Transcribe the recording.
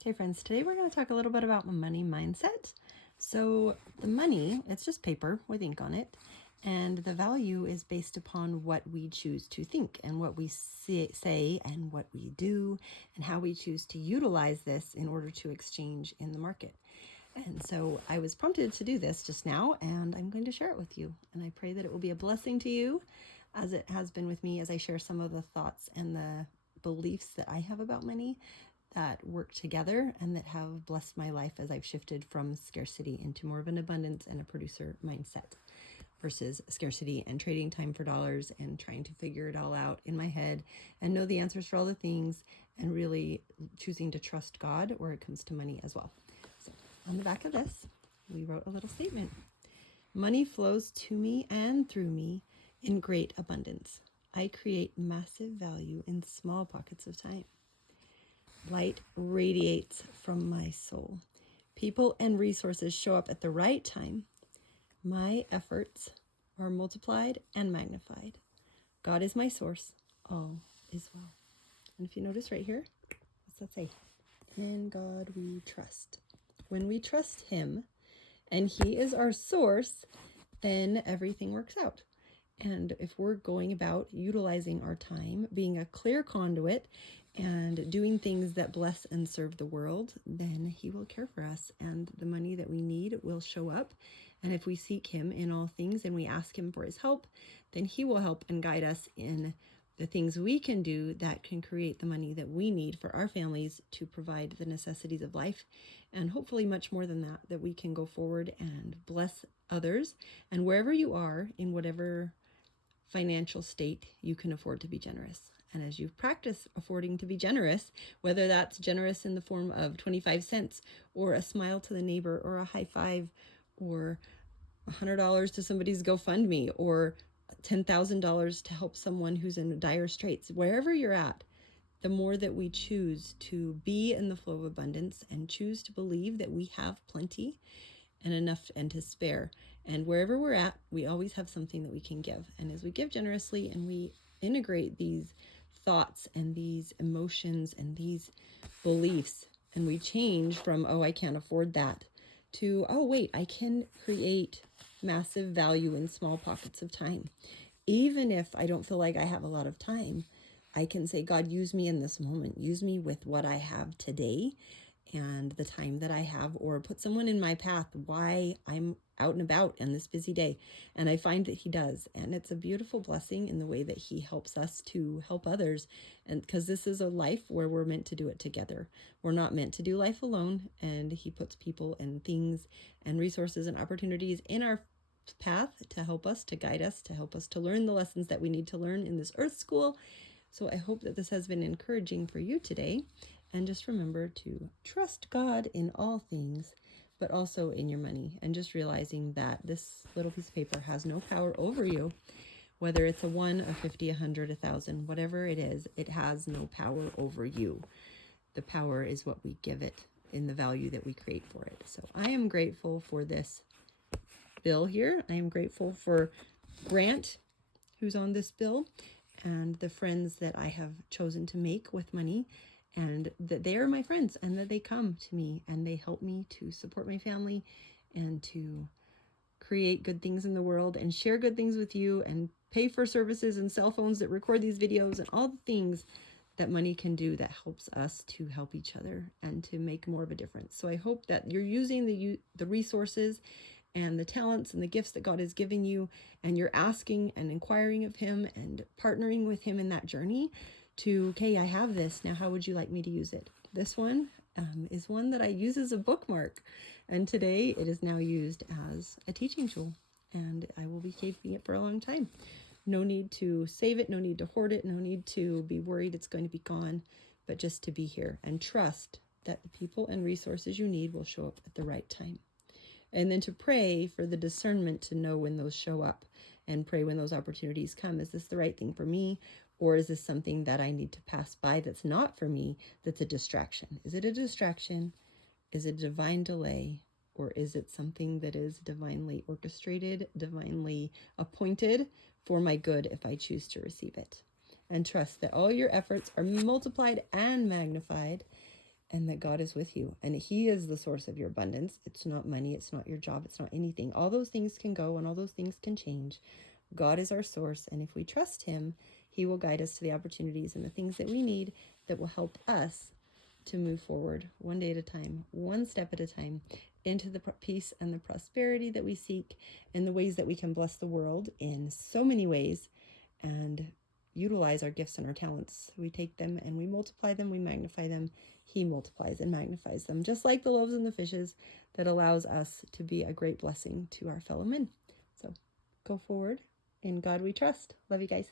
Okay, friends, today we're going to talk a little bit about money mindset. So, the money, it's just paper with ink on it, and the value is based upon what we choose to think and what we say and what we do, and how we choose to utilize this in order to exchange in the market. And so, I was prompted to do this just now, and I'm going to share it with you. And I pray that it will be a blessing to you, as it has been with me, as I share some of the thoughts and the beliefs that I have about money that work together and that have blessed my life as I've shifted from scarcity into more of an abundance and a producer mindset versus scarcity and trading time for dollars and trying to figure it all out in my head and know the answers for all the things, and really choosing to trust God where it comes to money as well. So on the back of this, we wrote a little statement. Money flows to me and through me in great abundance. I create massive value in small pockets of time. Light radiates from my soul. People and resources show up at the right time. My efforts are multiplied and magnified. God is my source. All is well. And if you notice right here, what's that say? In God we trust. When we trust Him and He is our source, then everything works out. And if we're going about utilizing our time, being a clear conduit, and doing things that bless and serve the world, then He will care for us, and the money that we need will show up. And if we seek Him in all things and we ask Him for His help, then He will help and guide us in the things we can do that can create the money that we need for our families to provide the necessities of life, and hopefully much more than that, that we can go forward and bless others. And wherever you are, in whatever financial state, you can afford to be generous. And as you practice affording to be generous, whether that's generous in the form of 25 cents or a smile to the neighbor or a high five or $100 to somebody's GoFundMe or $10,000 to help someone who's in dire straits, wherever you're at, the more that we choose to be in the flow of abundance and choose to believe that we have plenty and enough and to spare. And wherever we're at, we always have something that we can give. And as we give generously and we integrate these thoughts and these emotions and these beliefs, and we change from, oh, I can't afford that, to, oh, wait, I can create massive value in small pockets of time. Even if I don't feel like I have a lot of time, I can say, God, use me in this moment. Use me with what I have today and the time that I have, or put someone in my path why I'm out and about in this busy day. And I find that He does. And it's a beautiful blessing in the way that He helps us to help others. And because this is a life where we're meant to do it together. We're not meant to do life alone. And He puts people and things and resources and opportunities in our path to help us, to guide us, to help us to learn the lessons that we need to learn in this earth school. So I hope that this has been encouraging for you today. And just remember to trust God in all things, but also in your money. And just realizing that this little piece of paper has no power over you. Whether it's a 1, a 50, 100, 1,000, whatever it is, it has no power over you. The power is what we give it in the value that we create for it. So I am grateful for this bill here. I am grateful for Grant, who's on this bill, and the friends that I have chosen to make with money, and that they are my friends, and that they come to me and they help me to support my family and to create good things in the world and share good things with you and pay for services and cell phones that record these videos and all the things that money can do that helps us to help each other and to make more of a difference. So I hope that you're using the resources and the talents and the gifts that God has given you, and you're asking and inquiring of Him and partnering with Him in that journey to, okay, I have this, now how would you like me to use it? This one is one that I use as a bookmark, and today it is now used as a teaching tool, and I will be keeping it for a long time. No need to save it, no need to hoard it, no need to be worried it's going to be gone, but just to be here and trust that the people and resources you need will show up at the right time. And then to pray for the discernment to know when those show up, and pray when those opportunities come. Is this the right thing for me? Or is this something that I need to pass by that's not for me, that's a distraction? Is it a distraction? Is it a divine delay? Or is it something that is divinely orchestrated, divinely appointed for my good if I choose to receive it? And trust that all your efforts are multiplied and magnified, and that God is with you. And He is the source of your abundance. It's not money. It's not your job. It's not anything. All those things can go and all those things can change. God is our source. And if we trust Him, He will guide us to the opportunities and the things that we need that will help us to move forward one day at a time, one step at a time, into the peace and the prosperity that we seek, and the ways that we can bless the world in so many ways and utilize our gifts and our talents. We take them and we multiply them, we magnify them. He multiplies and magnifies them, just like the loaves and the fishes, that allows us to be a great blessing to our fellow men. So go forward. In God we trust. Love you guys.